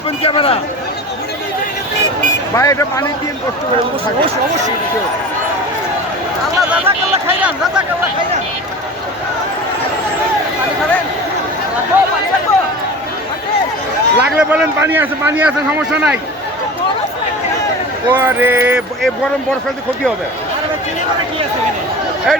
Open camera ভাই, এটা পানি দিয়ে কষ্ট করে অবশ্যই আল্লাহ রাজা কাল্লা খাইলাম, রাজা কাল্লা খাইলাম। পানি খাবেন? পানি রাখবো? লাগলে বলেন, পানি আছে, সমস্যা নাই। ওরে এই গরম বরফাতে ক্ষতি হবে। আরে ভাই চিনি মানে কি আছে এখানে? এই